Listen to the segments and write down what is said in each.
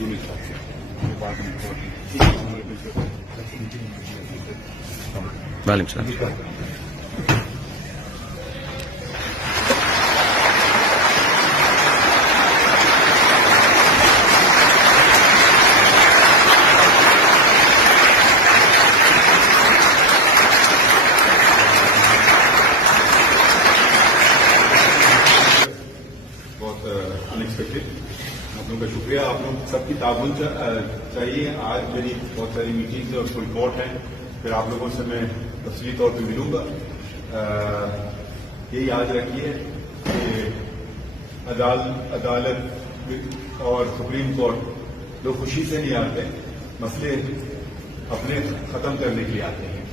ये मिल सकते हैं वालेकुम सलाम। बहुत अनएक्सपेक्टेड। आप लोगों का शुक्रिया। आप लोग सबकी ताउन चाहिए। आज मेरी बहुत सारी मीटिंग्स और फुल कोर्ट है, फिर आप लोगों से मैं तफसीली तौर पर मिलूंगा। ये याद रखिए कि अदालत और सुप्रीम कोर्ट लोग खुशी से नहीं आते, मसले अपने खत्म करने के लिए आते हैं।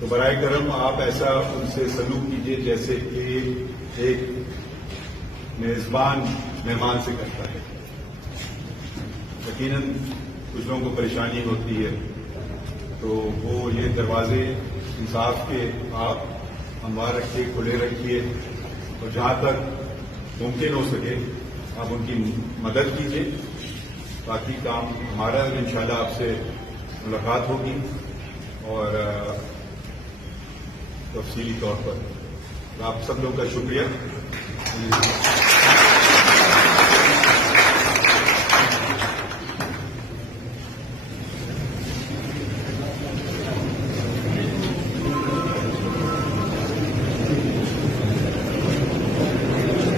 तो बराए करम आप ऐसा उनसे सलूक कीजिए जैसे कि एक मेजबान मेहमान से करता है। यकीनन कुछ लोगों को परेशानी होती है, तो वो ये दरवाजे इंसाफ के आप हमवार रखिए, खुले रखिए, और जहां तक मुमकिन हो सके आप उनकी मदद कीजिए। बाकी काम हमारा इंशाल्लाह आपसे मुलाकात होगी और तफसीली तौर पर आप सब लोगों का शुक्रिया।